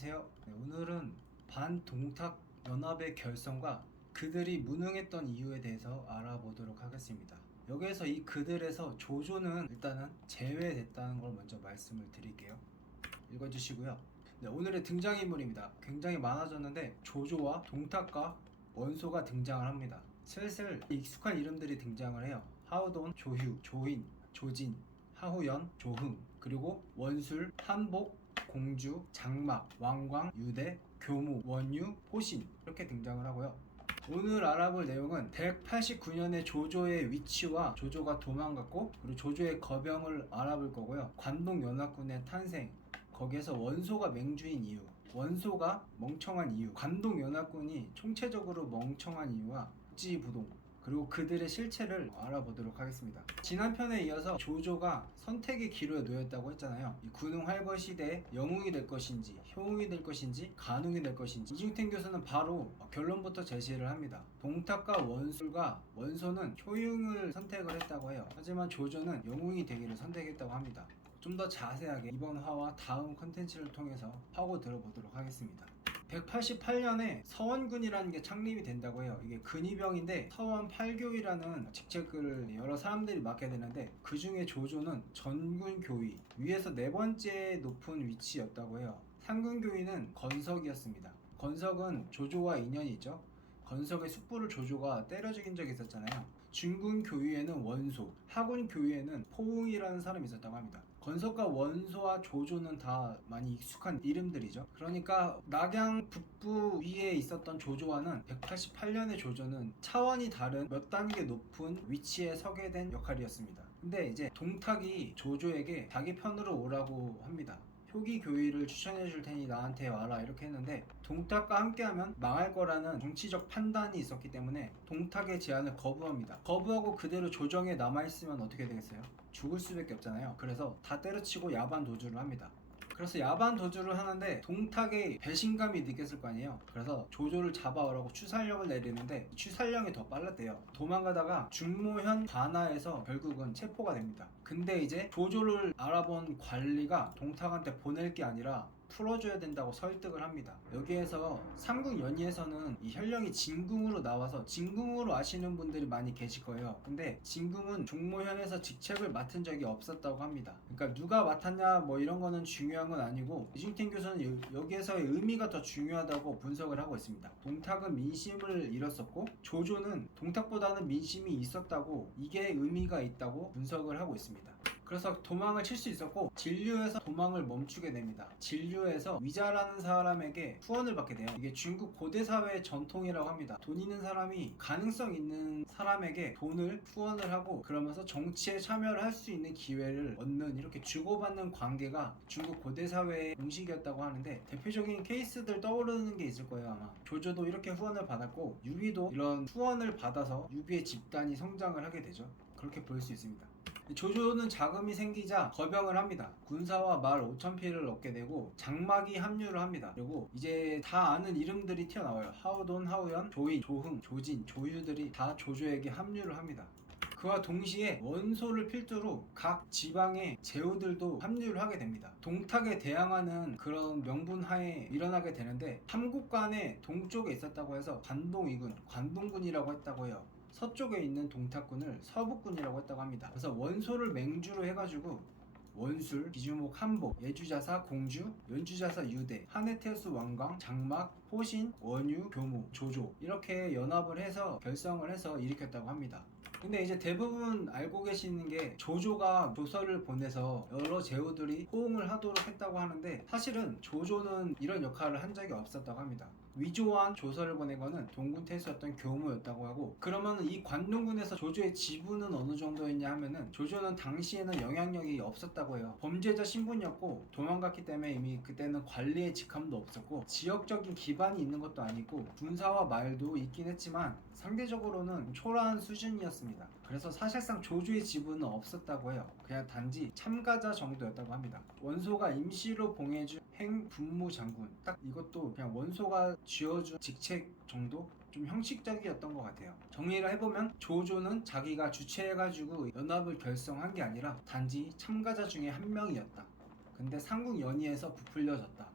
안녕하세요. 오늘은 반동탁 연합의 결성과 그들이 무능했던 이유에 대해서 알아보도록 하겠습니다. 여기에서 이 그들에서 조조는 일단은 제외됐다는 걸 먼저 말씀을 드릴게요. 읽어주시고요. 오늘의 등장인물입니다. 굉장히 많아졌는데 조조와 동탁과 원소가 등장을 합니다. 슬슬 익숙한 이름들이 등장을 해요. 하우돈, 조휴, 조인, 조진, 하후연, 조흥, 그리고 원술, 한복, 공주, 장막, 왕광, 유대, 교무, 원유, 호신 이렇게 등장을 하고요. 오늘 알아볼 내용은 189년의 조조의 위치와 조조가 도망갔고 그리고 조조의 거병을 알아볼 거고요. 관동연합군의 탄생, 거기에서 원소가 맹주인 이유, 원소가 멍청한 이유, 관동연합군이 총체적으로 멍청한 이유와 국지부동, 그리고 그들의 실체를 알아보도록 하겠습니다. 지난 편에 이어서 조조가 선택의 기로에 놓였다고 했잖아요. 이 군웅 활거 시대에 영웅이 될 것인지 효웅이 될 것인지 간웅이 될 것인지 이중택 교수는 바로 결론부터 제시를 합니다. 동탁과 원술과 원소는 효용을 선택을 했다고 해요. 하지만 조조는 영웅이 되기를 선택했다고 합니다. 좀 더 자세하게 이번 화와 다음 컨텐츠를 통해서 파고 들어보도록 하겠습니다. 188년에 서원군이라는 게 창립이 된다고 해요. 이게 근위병인데 서원 8교위라는 직책을 여러 사람들이 맡게 되는데 그 중에 조조는 전군 교위, 위에서 네 번째 높은 위치였다고 해요. 상군 교위는 건석이었습니다. 건석은 조조와 인연이 있죠. 건석의 숙부를 조조가 때려 죽인 적이 있었잖아요. 중군 교위에는 원소, 하군 교위에는 포웅이라는 사람이 있었다고 합니다. 건석과 원소와 조조는 다 많이 익숙한 이름들이죠. 그러니까 낙양 북부 위에 있었던 조조와는 188년의 조조는 차원이 다른 몇 단계 높은 위치에 서게 된 역할이었습니다. 근데 이제 동탁이 조조에게 자기 편으로 오라고 합니다. 효기 교위를 추천해 줄 테니 나한테 와라 이렇게 했는데 동탁과 함께하면 망할 거라는 정치적 판단이 있었기 때문에 동탁의 제안을 거부합니다. 거부하고 그대로 조정에 남아있으면 어떻게 되겠어요? 죽을 수밖에 없잖아요. 그래서 다 때려치고 야반 도주를 합니다. 그래서 야반 도주를 하는데 동탁의 배신감이 느꼈을 거 아니에요. 그래서 조조를 잡아오라고 추살령을 내리는데 추살령이 더 빨랐대요. 도망가다가 중모현 관하에서 결국은 체포가 됩니다. 근데 이제 조조를 알아본 관리가 동탁한테 보낼 게 아니라 풀어줘야 된다고 설득을 합니다. 여기에서 삼국 연의에서는 이 현령이 진궁으로 나와서 진궁으로 아시는 분들이 많이 계실 거예요. 근데 진궁은 중모현에서 직책을 맡은 적이 없었다고 합니다. 그러니까 누가 맡았냐 뭐 이런 거는 중요한 건 아니고 이중택 교수는 여기에서의 의미가 더 중요하다고 분석을 하고 있습니다. 동탁은 민심을 잃었었고 조조는 동탁보다는 민심이 있었다고, 이게 의미가 있다고 분석을 하고 있습니다. 그래서 도망을 칠 수 있었고 진류에서 도망을 멈추게 됩니다. 진류에서 위자라는 사람에게 후원을 받게 돼요. 이게 중국 고대 사회의 전통이라고 합니다. 돈 있는 사람이 가능성 있는 사람에게 돈을 후원을 하고 그러면서 정치에 참여를 할 수 있는 기회를 얻는, 이렇게 주고받는 관계가 중국 고대 사회의 공식이었다고 하는데 대표적인 케이스들 떠오르는 게 있을 거예요. 아마 조조도 이렇게 후원을 받았고 유비도 이런 후원을 받아서 유비의 집단이 성장을 하게 되죠. 그렇게 볼 수 있습니다. 조조는 자금이 생기자 거병을 합니다. 군사와 말 5,000피를 얻게 되고 장막이 합류를 합니다. 그리고 이제 다 아는 이름들이 튀어나와요. 하우돈, 하우연, 조인, 조흥, 조진, 조유들이 다 조조에게 합류를 합니다. 그와 동시에 원소를 필두로 각 지방의 제후들도 합류를 하게 됩니다. 동탁에 대항하는 그런 명분하에 일어나게 되는데 삼국간에 동쪽에 있었다고 해서 관동이군, 관동군이라고 했다고 해요. 서쪽에 있는 동탁군을 서북군이라고 했다고 합니다. 그래서 원소를 맹주로 해가지고 원술, 비주목, 한복, 예주자사, 공주, 연주자사, 유대, 하네테우스, 왕광, 장막, 호신, 원유, 교무, 조조 이렇게 연합을 해서 결성을 해서 일으켰다고 합니다. 근데 이제 대부분 알고 계시는 게 조조가 조서를 보내서 여러 제후들이 호응을 하도록 했다고 하는데 사실은 조조는 이런 역할을 한 적이 없었다고 합니다. 위조한 조서를 보낸 거는 동군 태수였던 교무였다고 하고, 그러면 이 관동군에서 조조의 지분은 어느 정도였냐 하면은 조조는 당시에는 영향력이 없었다고 해요. 범죄자 신분이었고 도망갔기 때문에 이미 그때는 관리의 직함도 없었고 지역적인 기반이 있는 것도 아니고 군사와 말도 있긴 했지만 상대적으로는 초라한 수준이었습니다. 그래서 사실상 조조의 지분은 없었다고 해요. 그냥 단지 참가자 정도였다고 합니다. 원소가 임시로 봉해준 행분무장군, 딱 이것도 그냥 원소가 쥐어준 직책 정도? 좀 형식적이었던 것 같아요. 정리를 해보면 조조는 자기가 주최해가지고 연합을 결성한 게 아니라 단지 참가자 중에 한 명이었다. 근데 삼국 연의에서 부풀려졌다.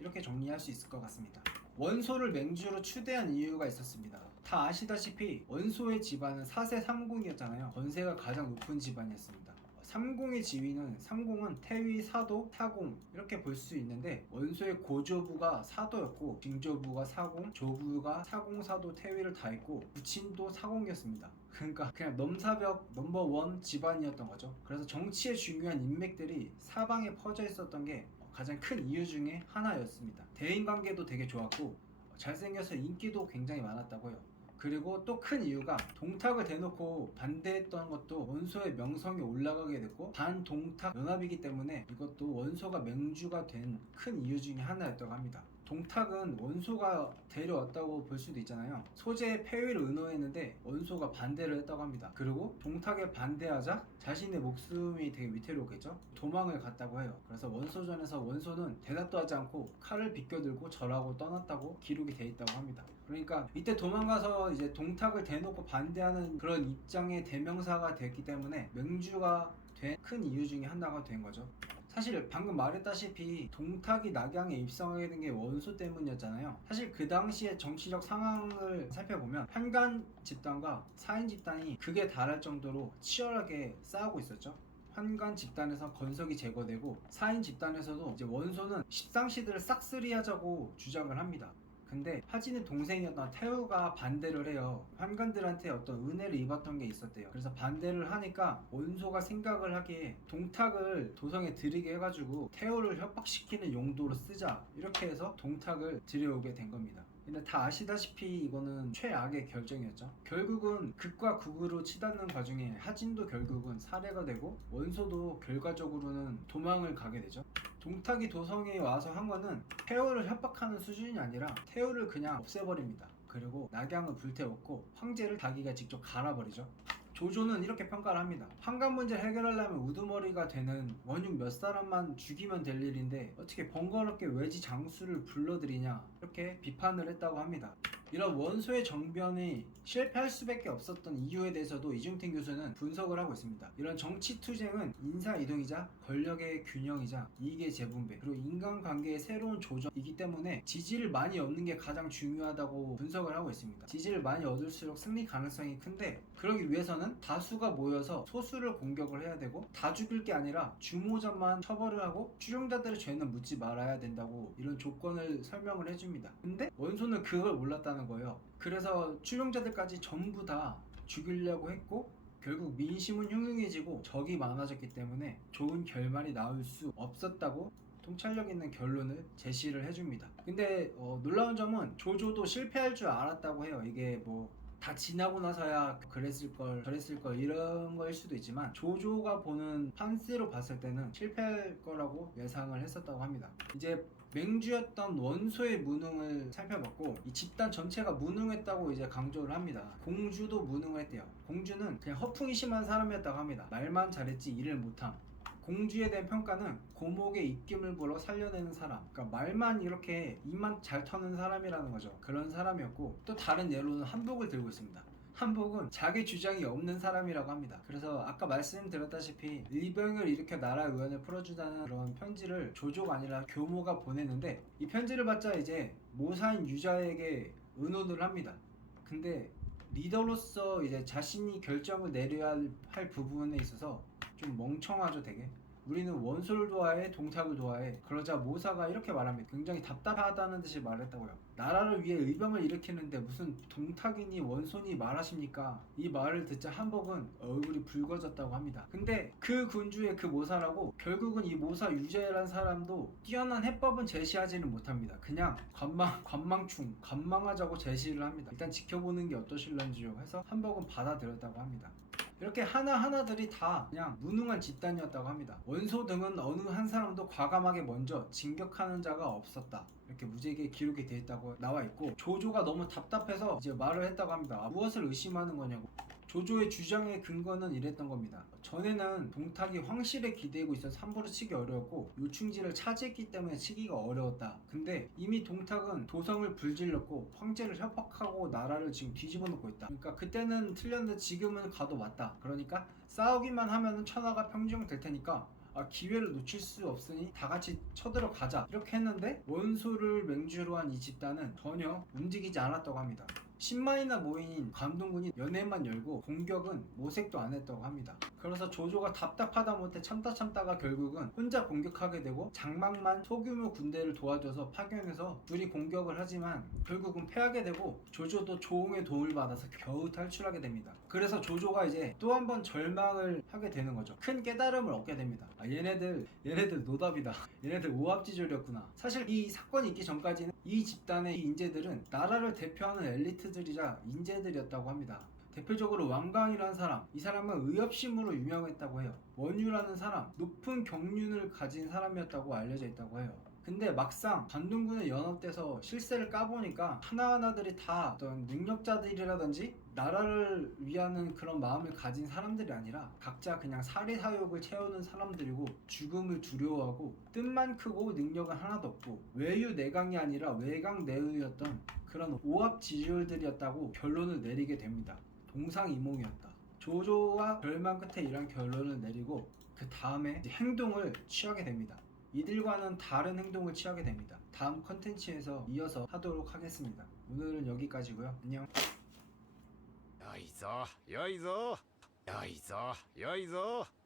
이렇게 정리할 수 있을 것 같습니다. 원소를 맹주로 추대한 이유가 있었습니다. 다 아시다시피 원소의 집안은 4세 3공이었잖아요. 권세가 가장 높은 집안이었습니다. 3공의 지위는 3공은 태위, 사도, 타공 이렇게 볼 수 있는데 원소의 고조부가 사도였고 징조부가 사공, 조부가 사공, 사도, 태위를 다 했고 부친도 사공이었습니다. 그러니까 그냥 넘사벽 넘버원 집안이었던 거죠. 그래서 정치에 중요한 인맥들이 사방에 퍼져 있었던 게 가장 큰 이유 중에 하나였습니다. 대인관계도 되게 좋았고 잘생겨서 인기도 굉장히 많았다고 해요. 그리고 또 큰 이유가 동탁을 대놓고 반대했던 것도 원소의 명성이 올라가게 됐고 반동탁 연합이기 때문에 이것도 원소가 맹주가 된 큰 이유 중에 하나였다고 합니다. 동탁은 원소가 데려왔다고 볼 수도 있잖아요. 소재의 폐위를 의노했는데 원소가 반대를 했다고 합니다. 그리고 동탁에 반대하자 자신의 목숨이 되게 위태로웠겠죠. 도망을 갔다고 해요. 그래서 원소전에서 원소는 대답도 하지 않고 칼을 비껴들고 절하고 떠났다고 기록이 돼 있다고 합니다. 그러니까 이때 도망가서 이제 동탁을 대놓고 반대하는 그런 입장의 대명사가 됐기 때문에 맹주가 된 큰 이유 중에 하나가 된 거죠. 사실 방금 말했다시피 동탁이 낙양에 입성하게 된 게 원소 때문이었잖아요. 사실 그 당시의 정치적 상황을 살펴보면 환관 집단과 사인 집단이 극에 달할 정도로 치열하게 싸우고 있었죠. 환관 집단에서 건석이 제거되고 사인 집단에서도 이제 원소는 십상시들을 싹쓸이하자고 주장을 합니다. 근데 하진의 동생이었던 태우가 반대를 해요. 환관들한테 어떤 은혜를 입었던 게 있었대요. 그래서 반대를 하니까 원소가 생각을 하기에 동탁을 도성에 들이게 해가지고 태우를 협박시키는 용도로 쓰자 이렇게 해서 동탁을 들여오게 된 겁니다. 근데 다 아시다시피 이거는 최악의 결정이었죠. 결국은 극과 극으로 치닫는 과정에 하진도 결국은 살해가 되고 원소도 결과적으로는 도망을 가게 되죠. 동탁이 도성에 와서 한 거는 태우를 협박하는 수준이 아니라 태우를 그냥 없애버립니다. 그리고 낙양을 불태웠고 황제를 자기가 직접 갈아버리죠. 조조는 이렇게 평가를 합니다. 환관 문제 해결하려면 우두머리가 되는 원흉 몇 사람만 죽이면 될 일인데 어떻게 번거롭게 외지 장수를 불러들이냐 이렇게 비판을 했다고 합니다. 이런 원소의 정변이 실패할 수밖에 없었던 이유에 대해서도 이중택 교수는 분석을 하고 있습니다. 이런 정치 투쟁은 인사이동이자 권력의 균형이자 이익의 재분배 그리고 인간관계의 새로운 조정이기 때문에 지지를 많이 얻는 게 가장 중요하다고 분석을 하고 있습니다. 지지를 많이 얻을수록 승리 가능성이 큰데 그러기 위해서는 다수가 모여서 소수를 공격을 해야 되고 다 죽일 게 아니라 주모자만 처벌을 하고 추종자들의 죄는 묻지 말아야 된다고 이런 조건을 설명을 해줍니다. 근데 원소는 그걸 몰랐다는 거예요. 그래서 추종자들까지 전부 다 죽이려고 했고 결국 민심은 흉흉해지고 적이 많아졌기 때문에 좋은 결말이 나올 수 없었다고 통찰력 있는 결론을 제시를 해줍니다. 근데 놀라운 점은 조조도 실패할 줄 알았다고 해요. 이게 뭐 다 지나고 나서야 그랬을 걸 저랬을 걸 이런 거일 수도 있지만 조조가 보는 판세로 봤을 때는 실패할 거라고 예상을 했었다고 합니다. 이제 맹주였던 원소의 무능을 살펴봤고 이 집단 전체가 무능했다고 이제 강조를 합니다. 공주도 무능했대요. 공주는 그냥 허풍이 심한 사람이었다고 합니다. 말만 잘했지 일을 못함. 공주에 대한 평가는 고목의 입김을 불어 살려내는 사람, 그러니까 말만 이렇게 입만 잘 터는 사람이라는 거죠. 그런 사람이었고 또 다른 예로는 한복을 들고 있습니다. 한복은 자기 주장이 없는 사람이라고 합니다. 그래서 아까 말씀드렸다시피 일병을 일으켜 나라 의원을 풀어주다는 그런 편지를 조조가 아니라 교모가 보냈는데 이 편지를 받자 이제 모사인 유자에게 의논을 합니다. 근데 리더로서 이제 자신이 결정을 내려야 할 부분에 있어서 좀 멍청하죠 되게. 우리는 원소를 좋아해 동탁을 좋아해. 그러자 모사가 이렇게 말합니다. 굉장히 답답하다는 듯이 말했다고요. 나라를 위해 의병을 일으키는데 무슨 동탁이니 원소니 말하십니까? 이 말을 듣자 한복은 얼굴이 붉어졌다고 합니다. 근데 그 군주의 그 모사라고 결국은 이 모사 유재라는 사람도 뛰어난 해법은 제시하지는 못합니다. 그냥 관망하자고 제시를 합니다. 일단 지켜보는 게 어떠실런지요 해서 한복은 받아들였다고 합니다. 이렇게 하나하나들이 다 그냥 무능한 집단이었다고 합니다. 원소 등은 어느 한 사람도 과감하게 먼저 진격하는 자가 없었다. 이렇게 무지개 기록이 되어 있다고 나와 있고 조조가 너무 답답해서 이제 말을 했다고 합니다. 무엇을 의심하는 거냐고. 조조의 주장의 근거는 이랬던 겁니다. 전에는 동탁이 황실에 기대고 있어서 함부로 치기 어려웠고 요충지를 차지했기 때문에 치기가 어려웠다. 근데 이미 동탁은 도성을 불질렀고 황제를 협박하고 나라를 지금 뒤집어 놓고 있다. 그러니까 그때는 틀렸는데 지금은 가도 맞다. 그러니까 싸우기만 하면 천하가 평정될 테니까 기회를 놓칠 수 없으니 다 같이 쳐들어가자 이렇게 했는데 원소를 맹주로 한 이 집단은 전혀 움직이지 않았다고 합니다. 10만이나 모인 관동군이 연회만 열고 공격은 모색도 안 했다고 합니다. 그래서 조조가 답답하다 못해 참다가 결국은 혼자 공격하게 되고 장막만 소규모 군대를 도와줘서 파견해서 둘이 공격을 하지만 결국은 패하게 되고 조조도 조홍의 도움을 받아서 겨우 탈출하게 됩니다. 그래서 조조가 이제 또 한 번 절망을 하게 되는 거죠. 큰 깨달음을 얻게 됩니다. 얘네들 노답이다. 얘네들 오합지졸이었구나. 사실 이 사건이 있기 전까지는 이 집단의 이 인재들은 나라를 대표하는 엘리트들이자 인재들이었다고 합니다. 대표적으로 왕강이라는 사람, 이 사람은 의협심으로 유명했다고 해요. 원유라는 사람, 높은 경륜을 가진 사람이었다고 알려져 있다고 해요. 근데 막상 관동군에 연합돼서 실세를 까보니까 하나하나들이 다 어떤 능력자들이라든지 나라를 위하는 그런 마음을 가진 사람들이 아니라 각자 그냥 사리사욕을 채우는 사람들이고 죽음을 두려워하고 뜻만 크고 능력은 하나도 없고 외유내강이 아니라 외강내의였던 그런 오합지졸들이었다고 결론을 내리게 됩니다. 동상이몽이었다. 조조와 절망 끝에 이런 결론을 내리고 그 다음에 행동을 취하게 됩니다. 이들과는 다른 행동을 취하게 됩니다. 다음 컨텐츠에서 이어서 하도록 하겠습니다. 오늘은 여기까지고요. 안녕. よいぞよいぞよいぞよいぞ